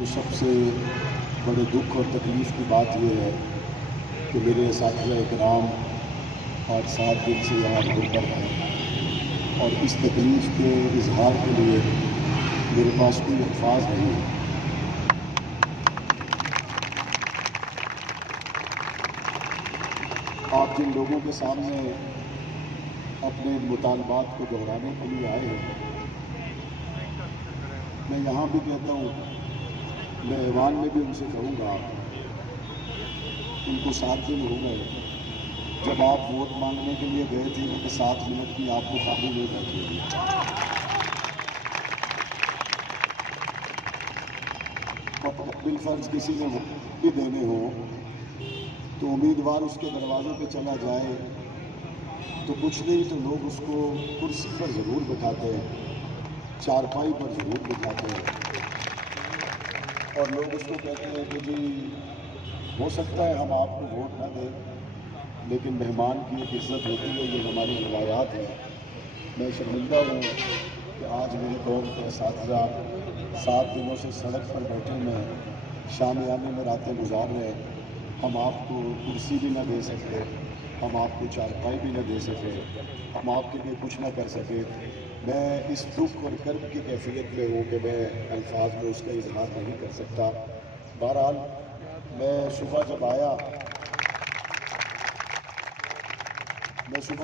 تو سب سے بڑے دکھ اور تکلیف کی بات یہ ہے کہ میرے اساتذہ اکرام آج 7 دن سے یہاں غربت ہیں اور اس تکلیف کے اظہار کے لیے میرے پاس کوئی الفاظ نہیں ہے۔ آپ جن لوگوں کے سامنے اپنے مطالبات کو دہرانے کے لیے آئے ہیں، میں یہاں بھی کہتا ہوں، میں ایوان میں بھی ان سے کہوں گا، ان کو 7 دن ہو گئے جب آپ ووٹ مانگنے کے لیے گئے تھے کہ 7 منٹ بھی آپ کو قابو نہیں بیٹھے گی۔ بالفرض کسی نے ووٹ بھی دینے ہوں تو امیدوار اس کے دروازے پہ چلا جائے تو کچھ نہیں تو لوگ اس کو کرسی پر ضرور بٹھاتے ہیں، چارپائی پر ضرور بٹھاتے ہیں، اور لوگ اس کو کہتے ہیں کہ جی ہو سکتا ہے ہم آپ کو ووٹ نہ دیں لیکن مہمان کی ایک عزت ہوتی ہے، یہ ہماری روایات ہے۔ میں شرمندہ ہوں کہ آج میری قوم کے اساتذہ 7 دنوں سے سڑک پر بیٹھے میں شامیانے میں راتیں گزار رہے ہیں، ہم آپ کو کرسی بھی نہ دے سکے، ہم آپ کو چارپائی بھی نہ دے سکے، ہم آپ کے لیے کچھ نہ کر سکے۔ میں اس دکھ اور کرب کی کیفیت میں ہوں کہ میں الفاظ میں اس کا اظہار نہیں کر سکتا۔ بہرحال میں صبح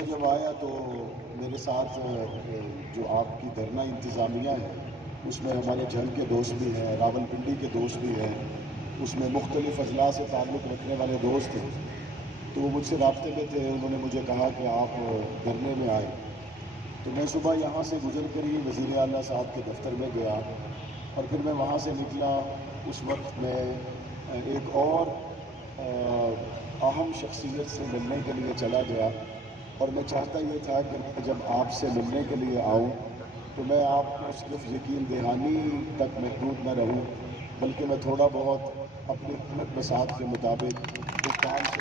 جب آیا تو میرے ساتھ جو آپ کی دھرنا انتظامیہ ہے اس میں ہمارے جھنگ کے دوست بھی ہیں، راول پنڈی کے دوست بھی ہیں، اس میں مختلف اضلاع سے تعلق رکھنے والے دوست ہیں، تو وہ مجھ سے رابطے میں تھے۔ انہوں نے مجھے کہا کہ آپ دھرنے میں آئیں، تو میں صبح یہاں سے گزر کر ہی وزیر اعلیٰ صاحب کے دفتر میں گیا اور پھر میں وہاں سے نکلا۔ اس وقت میں ایک اور اہم شخصیت سے ملنے کے لیے چلا گیا اور میں چاہتا یہ تھا کہ میں جب آپ سے ملنے کے لیے آؤں تو میں آپ کو صرف یقین دہانی تک محدود نہ رہوں بلکہ میں تھوڑا بہت اپنی حکمت مساعد کے مطابق جو کام سے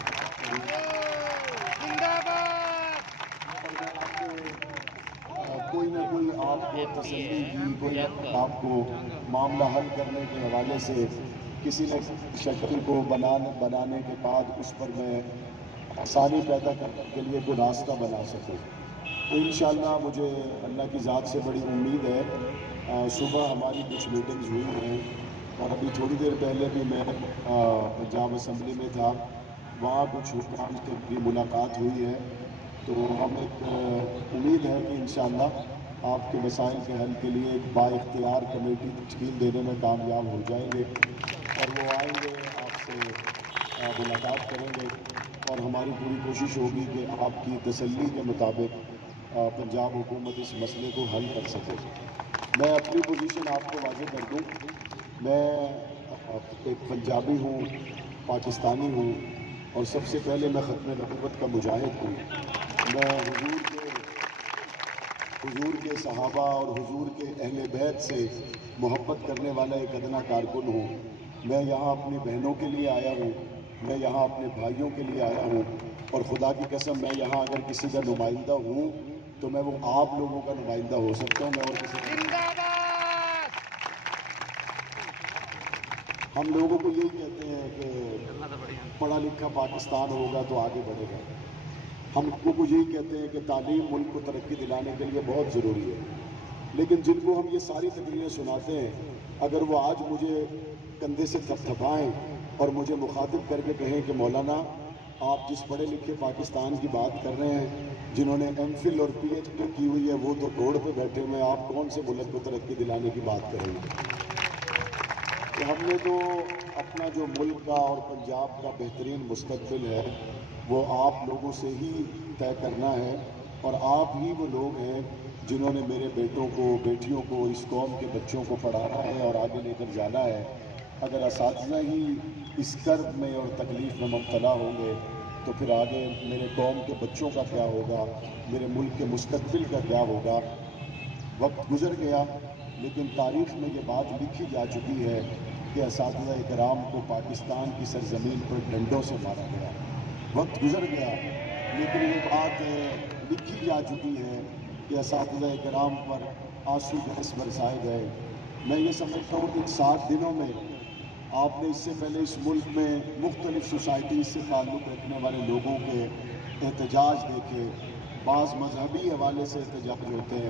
کوئی نہ کوئی آپ کو تسلی کی، کوئی آپ کو معاملہ حل کرنے کے حوالے سے کسی نہ شکل کو بنانے کے بعد اس پر میں آسانی پیدا کرنے کے لیے کوئی راستہ بنا سکوں۔ تو انشاءاللہ مجھے اللہ کی ذات سے بڑی امید ہے۔ صبح ہماری کچھ میٹنگز ہوئی ہیں اور ابھی تھوڑی دیر پہلے بھی میں پنجاب اسمبلی میں تھا، وہاں کچھ حکام سے بھی ملاقات ہوئی ہے، تو ہم ایک امید ہے کہ انشاءاللہ آپ کے مسائل کے حل کے لیے ایک با اختیار کمیٹی تشکیل دینے میں کامیاب ہو جائیں گے اور وہ آئیں گے، آپ سے ملاقات کریں گے اور ہماری پوری کوشش ہوگی کہ آپ کی تسلی کے مطابق پنجاب حکومت اس مسئلے کو حل کر سکے۔ میں اپنی پوزیشن آپ کو واضح کر دوں، میں ایک پنجابی ہوں، پاکستانی ہوں اور سب سے پہلے میں ختم نبوت کا مجاہد ہوں۔ میں حضور کے صحابہ اور حضور کے اہل بیت سے محبت کرنے والا ایک ادنا کارکن ہوں۔ میں یہاں اپنی بہنوں کے لیے آیا ہوں، میں یہاں اپنے بھائیوں کے لیے آیا ہوں اور خدا کی قسم میں یہاں اگر کسی کا نمائندہ ہوں تو میں وہ آپ لوگوں کا نمائندہ ہو سکتا ہوں، میں اور کسی کا۔ ہم لوگوں کو یہی کہتے ہیں کہ پڑھا لکھا پاکستان ہوگا تو آگے بڑھے گا، ہم لوگوں کو یہی کہتے ہیں کہ تعلیم ملک کو ترقی دلانے کے لیے بہت ضروری ہے، لیکن جن کو ہم یہ ساری تقریریں سناتے ہیں اگر وہ آج مجھے کندھے سے تھپتھپائیں اور مجھے مخاطب کر کے کہیں کہ مولانا آپ جس پڑھے لکھے پاکستان کی بات کر رہے ہیں، جنہوں نے ایم فل اور پی ایچ ڈی کی ہوئی ہے وہ تو روڈ پہ بیٹھے ہوئے ہیں، آپ کون سے ملک کو ترقی دلانے کی بات کریں گے؟ کہ ہم نے تو اپنا جو ملک کا اور پنجاب کا بہترین مستقبل ہے وہ آپ لوگوں سے ہی طے کرنا ہے، اور آپ ہی وہ لوگ ہیں جنہوں نے میرے بیٹوں کو بیٹیوں کو اس قوم کے بچوں کو پڑھانا ہے اور آگے لے کر جانا ہے۔ اگر اساتذہ ہی اس کرب میں اور تکلیف میں مبتلا ہوں گے تو پھر آگے میرے قوم کے بچوں کا کیا ہوگا، میرے ملک کے مستقبل کا کیا ہوگا؟ وقت گزر گیا لیکن تاریخ میں یہ بات لکھی جا چکی ہے کہ اساتذہ اکرام کو پاکستان کی سرزمین پر ڈنڈوں سے مارا گیا۔ وقت گزر گیا لیکن یہ بات لکھی جا چکی ہے کہ اساتذہ اکرام پر آنسو گیس برسائے گئے، میں یہ سمجھتا ہوں کہ ان 7 دنوں میں آپ نے اس سے پہلے اس ملک میں مختلف سوسائٹیز سے تعلق رکھنے والے لوگوں کے احتجاج دیکھے. بعض مذہبی حوالے سے احتجاج ہوتے ہیں,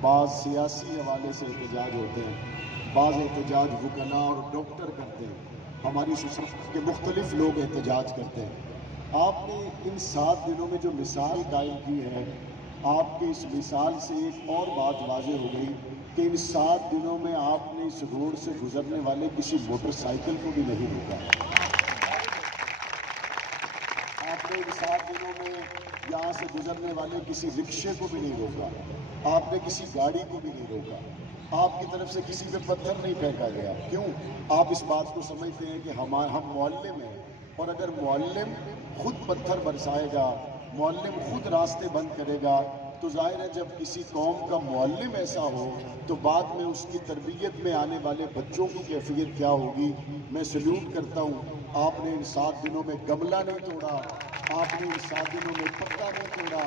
بعض سیاسی حوالے سے احتجاج ہوتے ہیں, بعض احتجاج وکلاء اور ڈاکٹر کرتے ہیں, ہماری سوسائٹی کے مختلف لوگ احتجاج کرتے ہیں. آپ نے ان 7 دنوں میں جو مثال قائم کی ہے, آپ کی اس مثال سے ایک اور بات واضح ہو گئی کہ ان 7 دنوں میں آپ نے اس روڈ سے گزرنے والے کسی موٹر سائیکل کو بھی نہیں روکا. آپ نے ان 7 دنوں میں یہاں سے گزرنے والے کسی رکشے کو بھی نہیں روکا, آپ نے کسی گاڑی کو بھی نہیں روکا, آپ کی طرف سے کسی پہ پتھر نہیں پھینکا گیا. کیوں؟ آپ اس بات کو سمجھتے ہیں کہ ہم معلم ہیں, اور اگر معلم خود پتھر برسائے گا, معلم خود راستے بند کرے گا, تو ظاہر ہے جب کسی قوم کا معلم ایسا ہو تو بعد میں اس کی تربیت میں آنے والے بچوں کی کیفیت کیا ہوگی. میں سلوٹ کرتا ہوں, آپ نے ان 7 دنوں میں گملہ نہیں توڑا, آپ نے ان 7 دنوں میں پتا نہیں توڑا,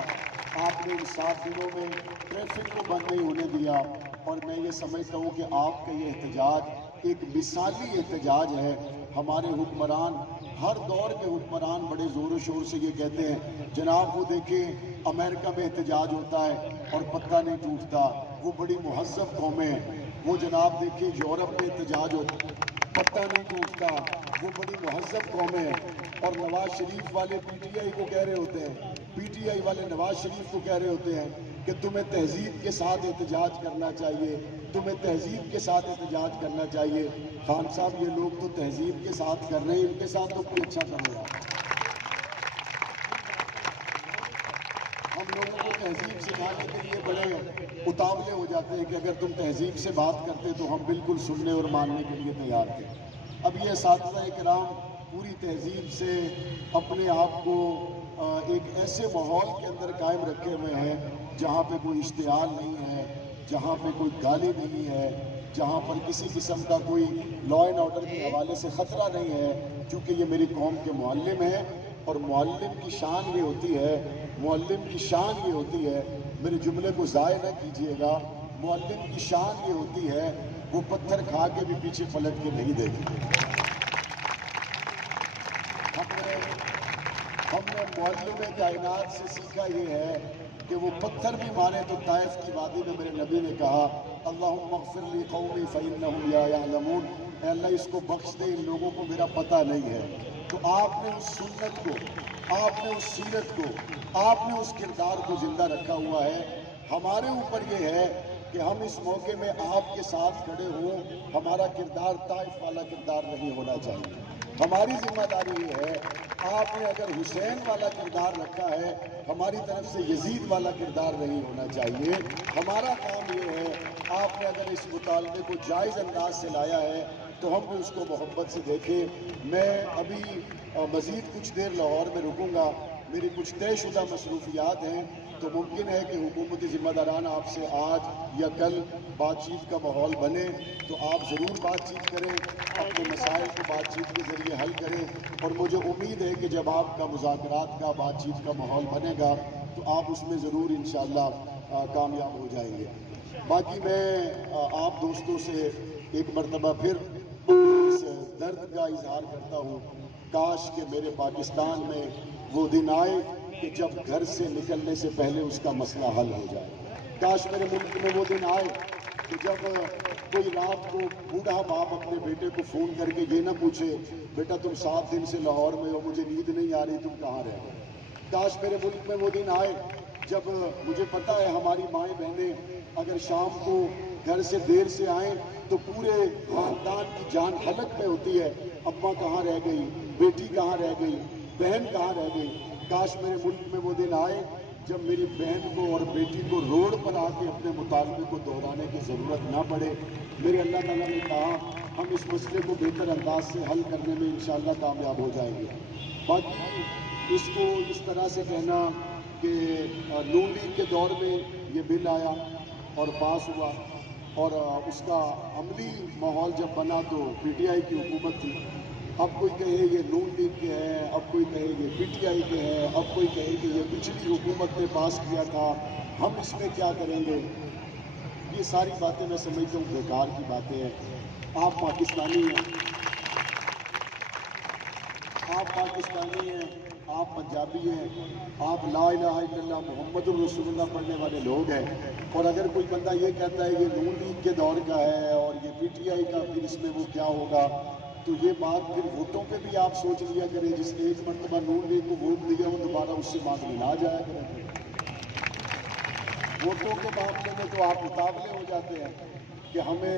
آپ نے ان 7 دنوں میں ٹریفک کو بند نہیں ہونے دیا. اور میں یہ سمجھتا ہوں کہ آپ کا یہ احتجاج ایک مثالی احتجاج ہے. ہمارے حکمران, ہر دور کے حکمران بڑے زور و شور سے یہ کہتے ہیں جناب وہ دیکھیں امریکہ میں احتجاج ہوتا ہے اور پتہ نہیں ٹوٹتا, وہ بڑی مہذب قومیں ہیں. وہ جناب دیکھیں یورپ میں احتجاج ہوتا ہے, پتہ نہیں ٹوٹتا, وہ بڑی مہذب قومیں ہیں. اور نواز شریف والے پی ٹی آئی کو کہہ رہے ہوتے ہیں, پی ٹی آئی والے نواز شریف کو کہہ رہے ہوتے ہیں کہ تمہیں تہذیب کے ساتھ احتجاج کرنا چاہیے, تمہیں تہذیب کے ساتھ احتجاج کرنا چاہیے. خان صاحب یہ لوگ تو تہذیب کے ساتھ کر رہے ہیں, ان کے ساتھ تو کوئی اچھا کرے گا. ہم لوگوں کو تہذیب سکھانے کے لیے بڑے اتاولے ہو جاتے ہیں کہ اگر تم تہذیب سے بات کرتے تو ہم بالکل سننے اور ماننے کے لیے تیار تھے. اب یہ اساتذہ کرام پوری تہذیب سے اپنے آپ کو ایک ایسے ماحول کے اندر قائم رکھے ہوئے ہیں جہاں پہ کوئی اشتعال نہیں ہے, جہاں پہ کوئی گالی نہیں ہے, جہاں پر کسی قسم کا کوئی لا اینڈ آرڈر کے حوالے سے خطرہ نہیں ہے. چونکہ یہ میری قوم کے معلم ہیں, اور معلم کی شان یہ ہوتی ہے, معلم کی شان یہ ہوتی ہے, میرے جملے کو ضائع نہ کیجیے گا, معلم کی شان یہ ہوتی ہے وہ پتھر کھا کے بھی پیچھے پلٹ کے نہیں دیکھتے. ہم نے معلم کائنات سے سیکھا یہ ہے کہ وہ پتھر بھی مارے تو طائف کی وادی میں میرے نبی نے کہا اللہم اغفر لی قومی فإنہم لا یعلمون, اے اللہ اس کو بخش دے, ان لوگوں کو میرا پتہ نہیں ہے. تو آپ نے اس سنت کو, آپ نے اس سیرت کو, آپ نے اس کردار کو زندہ رکھا ہوا ہے. ہمارے اوپر یہ ہے کہ ہم اس موقع میں آپ کے ساتھ کھڑے ہوں. ہمارا کردار طائف والا کردار نہیں ہونا چاہیے. ہماری ذمہ داری یہ ہے, آپ نے اگر حسین والا کردار رکھا ہے, ہماری طرف سے یزید والا کردار نہیں ہونا چاہیے. ہمارا کام یہ ہے, آپ نے اگر اس مطالبے کو جائز انداز سے لایا ہے تو ہم بھی اس کو محبت سے دیکھیں. میں ابھی مزید کچھ دیر لاہور میں رکوں گا, میری کچھ طے شدہ مصروفیات ہیں, تو ممکن ہے کہ حکومتی ذمہ داران آپ سے آج یا کل بات چیت کا ماحول بنے, تو آپ ضرور بات چیت کریں, اپنے مسائل کو بات چیت کے ذریعے حل کریں. اور مجھے امید ہے کہ جب آپ کا مذاکرات کا, بات چیت کا ماحول بنے گا تو آپ اس میں ضرور انشاءاللہ کامیاب ہو جائیں گے. باقی میں آپ دوستوں سے ایک مرتبہ پھر اس درد کا اظہار کرتا ہوں, کاش کہ میرے پاکستان میں وہ دن آئے کہ جب گھر سے نکلنے سے پہلے اس کا مسئلہ حل ہو جائے. کاش میرے ملک میں وہ دن آئے کہ جب کوئی رات کو بوڑھا باپ اپنے بیٹے کو فون کر کے یہ نہ پوچھے بیٹا تم 7 دن سے لاہور میں ہو, مجھے نیند نہیں آ رہی, تم کہاں رہ گئے. کاش میرے ملک میں وہ دن آئے جب مجھے پتا ہے ہماری مائیں بہنیں اگر شام کو گھر سے دیر سے آئیں تو پورے خاندان کی جان حلق میں ہوتی ہے, اماں کہاں رہ گئی, بیٹی کہاں رہ گئی, بہن کہاں رہ گئی. کاش میرے ملک میں وہ دن آئے جب میری بہن کو اور بیٹی کو روڈ پر آ کے اپنے مطالبے کو دہرانے کی ضرورت نہ پڑے. میرے اللہ تعالیٰ نے کہا ہم اس مسئلے کو بہتر انداز سے حل کرنے میں انشاءاللہ کامیاب ہو جائیں گے. باقی اس کو اس طرح سے کہنا کہ نون لیگ کے دور میں یہ بل آیا اور پاس ہوا, اور اس کا عملی ماحول جب بنا تو پی ٹی آئی کی حکومت تھی. اب کوئی کہے یہ نون لیگ کے ہے, اب کوئی کہے یہ پی ٹی آئی کے ہے, اب کوئی کہے کہ یہ پچھلی حکومت نے پاس کیا تھا, ہم اس میں کیا کریں گے. یہ ساری باتیں میں سمجھتا ہوں بیکار کی باتیں ہیں. آپ پاکستانی ہیں، آپ پنجابی ہیں، آپ لا الہ الا اللہ محمد الرسول اللہ پڑھنے والے لوگ ہیں. اور اگر کوئی بندہ یہ کہتا ہے یہ نون لیگ کے دور کا ہے اور یہ پی ٹی آئی کا، پھر اس میں وہ کیا ہوگا، تو یہ بات پھر ووٹوں پہ بھی آپ سوچ لیا کریں. جس نے ایک مرتبہ نون لیگ کو ووٹ دیا وہ دوبارہ اس سے مانگنے نہ جایا کریں. ووٹوں کے معاملے میں تو آپ مقابلے ہو جاتے ہیں کہ ہمیں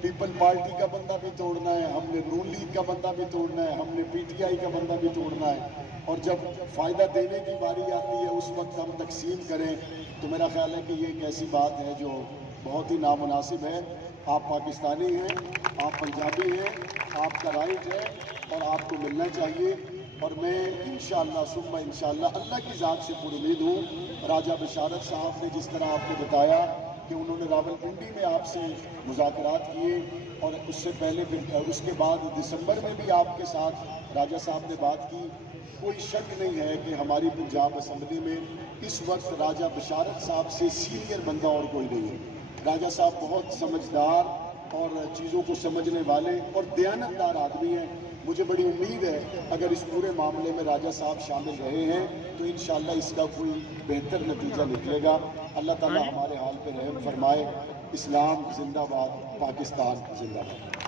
پیپل پارٹی کا بندہ بھی توڑنا ہے، ہم نے نون لیگ کا بندہ بھی توڑنا ہے، ہم نے پی ٹی آئی کا بندہ بھی توڑنا ہے. اور جب فائدہ دینے کی باری آتی ہے اس وقت ہم تقسیم کریں، تو میرا خیال ہے کہ یہ ایک ایسی بات ہے جو بہت ہی نامناسب ہے. آپ پاکستانی ہیں، آپ پنجابی ہیں، آپ کا رائٹ ہے اور آپ کو ملنا چاہیے. اور میں انشاءاللہ ثم انشاءاللہ اللہ کی ذات سے پر امید ہوں. راجہ بشارت صاحب نے جس طرح آپ کو بتایا کہ انہوں نے راولپنڈی میں آپ سے مذاکرات کیے، اور اس سے پہلے پھر اس کے بعد دسمبر میں بھی آپ کے ساتھ راجہ صاحب نے بات کی. کوئی شک نہیں ہے کہ ہماری پنجاب اسمبلی میں اس وقت راجہ بشارت صاحب سے سینئر بندہ اور کوئی نہیں ہے. راجہ صاحب بہت سمجھدار اور چیزوں کو سمجھنے والے اور دیانتدار آدمی ہیں. مجھے بڑی امید ہے اگر اس پورے معاملے میں راجہ صاحب شامل رہے ہیں تو انشاءاللہ اس کا کوئی بہتر نتیجہ نکلے گا. اللہ تعالی ہمارے حال پہ رحم فرمائے. اسلام زندہ باد، پاکستان زندہ باد.